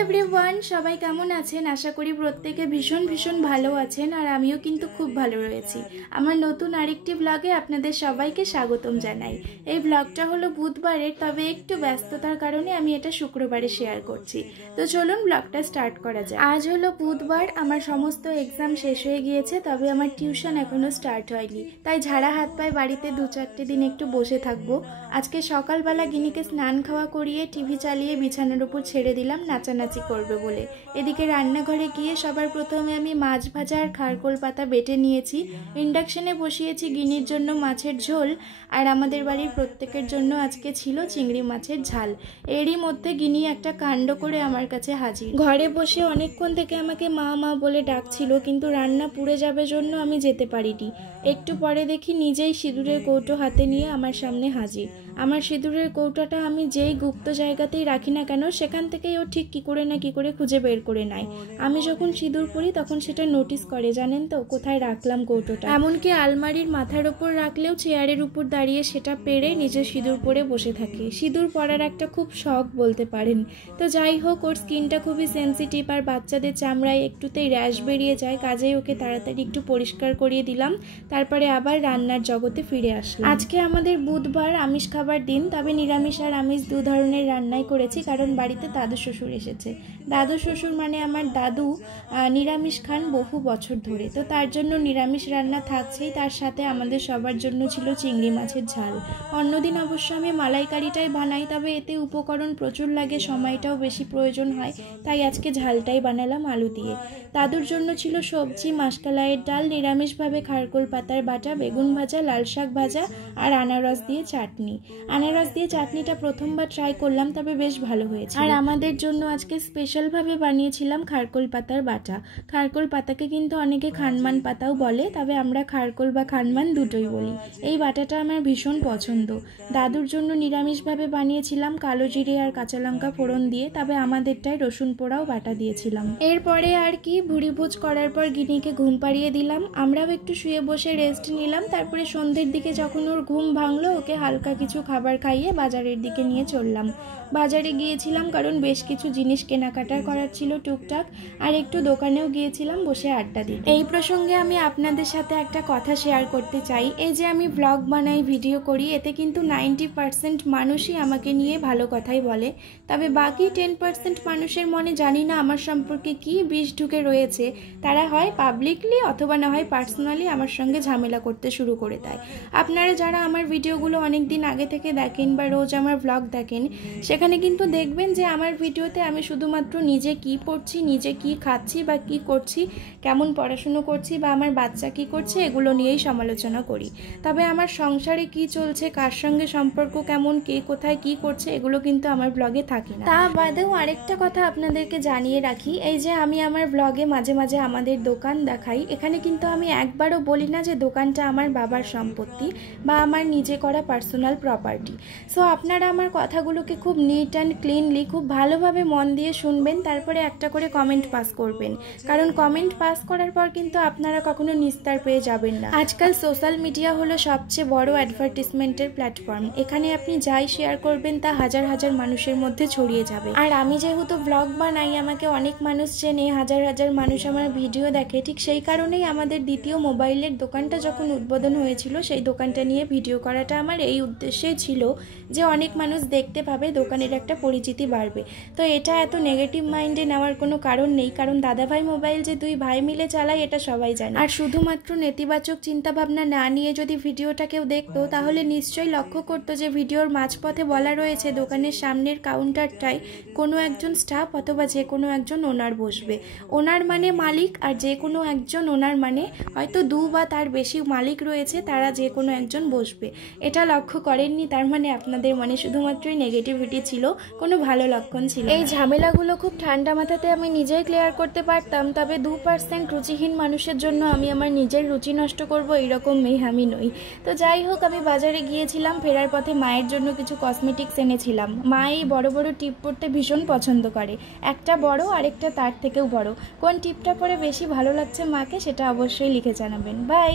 Everyone, সবাই কেমন আছেন? আশা করি প্রত্যেকে ভীষণ ভীষণ ভালো আছেন, আর আমিও কিন্তু খুব ভালো রয়েছি। আমার নতুন আরেকটি ব্লগে আপনাদের সবাইকে স্বাগতম জানাই। এই ব্লগটা হলো বুধবারের, তবে একটু ব্যস্ততার কারণে আমি এটা শুক্রবারে শেয়ার করছি। তো চলুন ব্লগটা স্টার্ট করা যায়। আজ হলো বুধবার, আমার সমস্ত এক্সাম শেষ হয়ে গিয়েছে, তবে আমার টিউশন এখনো স্টার্ট হয়নি, তাই ঝাড়া হাত পায়ে বাড়িতে 2-4 দিন একটু বসে থাকবো। আজকে সকালবেলা গিনিকে স্নান খাওয়া করিয়ে টিভি চালিয়ে বিছানার উপর ছেড়ে দিলাম নাচানাচি করবে বলে। এদিকে রান্নাঘরে গিয়ে সবার প্রথমে আমি মাছ ভাজা আর খারকোল পাতা বেটে নিয়েছি। ইন্ডাকশনে বসিয়েছি গিনির জন্য মাছের ঝোল, আর আমাদের বাড়ির প্রত্যেকের জন্য আজকে ছিল চিংড়ি মাছের ঝাল। এরই মধ্যে গিনি একটা কাণ্ড করে আমার কাছে হাজির। ঘরে বসে অনেকক্ষণ থেকে আমাকে মা মা বলে ডাকছিল, কিন্তু রান্না পুড়ে যাবে জন্য আমি যেতে পারিনি। একটু পরে দেখি নিজেই সিঁদুরের কৌটো হাতে নিয়ে আমার সামনে হাজির। আমার সিঁদুরের কৌটাটা আমি যেই গুপ্ত জায়গাতেই রাখি না কেন, সেখান থেকেই ও ঠিক কি করে না কি করে খুঁজে বের করে নেয়। আমি যখন সিঁদুর পরি তখন সেটা নোটিস করে, জানেন তো, কোথায় রাখলাম কৌটোটা। এমনকি আলমারির মাথার ওপর রাখলেও চেয়ারের উপর দাঁড়িয়ে সেটা পেরে নিজে সিঁদুর পরে বসে থাকে। সিঁদুর পরার একটা খুব শখ বলতে পারেন। তো যাই হোক, ওর স্কিনটা খুবই সেন্সিটিভ, আর বাচ্চাদের চামড়ায় একটুতেই র্যাশ বেরিয়ে যায়, কাজেই ওকে তাড়াতাড়ি একটু পরিষ্কার করিয়ে দিলাম। তারপরে আবার রান্নার জগতে ফিরে আসলাম। আজকে আমাদের বুধবার, আমিষ খাবার দিন, তবে নিরামিষ আর আমিষ দু ধরনের রান্নাই করেছি, কারণ বাড়িতে দাদু শ্বশুর এসেছে। দাদু শ্বশুর মানে আমার দাদু নিরামিষ খান বহু বছর ধরে, তো তার জন্য নিরামিষ রান্না থাকছেই। তার সাথে আমাদের সবার জন্য ছিল চিংড়ি মাছের ঝাল। অন্যদিন অবশ্য আমি মালাইকারিটাই বানাই, তবে এতে উপকরণ প্রচুর লাগে, সময়টাও বেশি প্রয়োজন হয়, তাই আজকে ঝালটাই বানালাম আলু দিয়ে। দাদুর জন্য ছিল সবজি, মাসকালাইয়ের ডাল, নিরামিষভাবে খারকোল পাতার বাটা, বেগুন ভাজা, লাল শাক ভাজা আর আনারস দিয়ে চাটনি। আনারস দিয়ে চাটনিটা প্রথমবার ট্রাই করলাম, তবে বেশ ভালো হয়েছে। আর আমাদের জন্য আজকে স্পেশালভাবে বানিয়েছিলাম খারকোল পাতার বাটা। খারকোল পাতাকে কিন্তু অনেকে খানমান পাতাও বলে, তবে আমরা খারকোল বা খানমান দুটোই বলি। এই বাটাটা আমার ভীষণ পছন্দ। দাদুর জন্য নিরামিষভাবে বানিয়েছিলাম কালো জিরে আর কাঁচা লঙ্কা ফোড়ন দিয়ে, তবে আমাদেরটায় রসুন পোড়াও বাটা দিয়েছিলাম। এরপরে আর কি, ভুড়িভোজ করার পর গিনিকে ঘুম পাড়িয়ে দিলাম, আমরাও একটু শুয়ে বসে রেস্ট নিলাম। তারপরে সন্ধ্যের দিকে যখন ওর ঘুম ভাঙলো, ওকে হালকা কিছু খাবার খাইয়ে বাজারের দিকে নিয়ে চললাম। বাজারে গিয়েছিলাম কারণ বেশ কিছু জিনিস কেনাকাটার করার ছিল টুকটাক, আর একটু দোকানেও গিয়েছিলাম বসে আড্ডা দিতে। এই প্রসঙ্গে আমি আপনাদের সাথে একটা কথা শেয়ার করতে চাই। এই যে আমি ব্লগ বানাই, ভিডিও করি, এতে কিন্তু 90% মানুষই আমাকে নিয়ে ভালো কথাই বলে, তবে বাকি 10% মানুষের মনে জানি না আমার সম্পর্কে কি বিষ ঢুকে রয়েছে। তারা হয় পাবলিকলি অথবা না হয় পার্সোনালি আমার সঙ্গে ঝামেলা করতে শুরু করে দেয়। আপনারা যারা আমার ভিডিওগুলো অনেক দিন আগে থেকে দেখেন বা রোজ আমার ব্লগ দেখেন, সেখানে কিন্তু দেখবেন যে আমার ভিডিওতে আমি শুধুমাত্র নিজে কি পড়ছি, নিজে কি খাচ্ছি বা কি করছি, কেমন পড়াশুনো করছি বা আমার বাচ্চা কি করছে, এগুলো নিয়েই সমালোচনা করি। তবে আমার সংসারে কি চলছে, কার সঙ্গে সম্পর্ক কেমন, কে কোথায় কি করছে, এগুলো কিন্তু আমার ব্লগে থাকে না। তা বাদেও আরেকটা কথা আপনাদেরকে জানিয়ে রাখি, এই যে আমি আমার ব্লগে মাঝে মাঝে আমাদের দোকান দেখাই, এখানে কিন্তু আমি একবারও বলি না যে দোকানটা আমার বাবার সম্পত্তি বা আমার নিজে করা পার্সোনাল প্রপার্টি। সো আপনারা আমার কথাগুলোকে খুব নিট অ্যান্ড ক্লিনলি, খুব ভালোভাবে মন দিয়ে শুনবেন, তারপরে একটা করে কমেন্ট পাস করবেন, কারণ কমেন্ট পাস করার পর কিন্তু আপনারা কখনো নিস্তার পেয়ে যাবেন না। আজকাল সোশ্যাল মিডিয়া হলো সবচেয়ে বড় অ্যাডভার্টিসমেন্টের প্ল্যাটফর্ম। এখানে আপনি যাই শেয়ার করবেন তা হাজার হাজার মানুষের মধ্যে ছড়িয়ে যাবে। আর আমি যেহেতু ব্লগ বানাই, আমাকে অনেক মানুষ চেনে, হাজার হাজার মানুষ আমার ভিডিও দেখে, ঠিক সেই কারণেই আমাদের দ্বিতীয় মোবাইলের দোকানটা যখন উদ্বোধন হয়েছিল, সেই দোকানটা নিয়ে ভিডিও করাটা আমার এই উদ্দেশ্যেই ছিল যে অনেক মানুষ দেখতে পাবে, দোকানের একটা পরিচিতি বাড়বে। তো এটা এত নেগেটিভ মাইন্ডে নেওয়ার কোনো কারণ নেই, কারণ দাদাভাই মোবাইল যে দুই ভাই মিলে চালায় এটা সবাই জানে। আর শুধুমাত্র নেতিবাচক চিন্তাভাবনা না নিয়ে যদি ভিডিওটা কেউ দেখতো, তাহলে নিশ্চয়ই লক্ষ্য করতো যে ভিডিওর মাঝপথে বলা রয়েছে দোকানের সামনের কাউন্টারটায় কোনো একজন স্টাফ অথবা যে কোনো একজন ওনার বসবে। ওনার মানে মালিক, আর যে কোনো একজন ওনার মানে হয়তো 2 বা তার বেশি মালিক রয়েছে, তারা যে কোনো একজন বসবে। এটা লক্ষ্য করেননি, তার মানে আপনাদের মনে শুধুমাত্রই নেগেটিভিটি ছিল, কোনো ভালো লক্ষণ ছিল। এই ঝামেলাগুলো খুব ঠান্ডা মাথাতে আমি নিজেই ক্লিয়ার করতে পারতাম, তবে 2% রুচিহীন মানুষের জন্য আমি আমার নিজের রুচি নষ্ট করব এরকম মেয়ে আমি নই। তো যাই হোক, আমি বাজারে গিয়েছিলাম, ফেরার পথে মায়ের জন্য কিছু কসমেটিক্স এনেছিলাম। মা এই বড় বড় টিপ পরতে ভীষণ পছন্দ করে, একটা বড় আরেকটা তার থেকেও বড়। কোন টিপটা পরে বেশি ভালো লাগছে মাকে, সেটা অবশ্যই লিখে জানাবেন। বাই।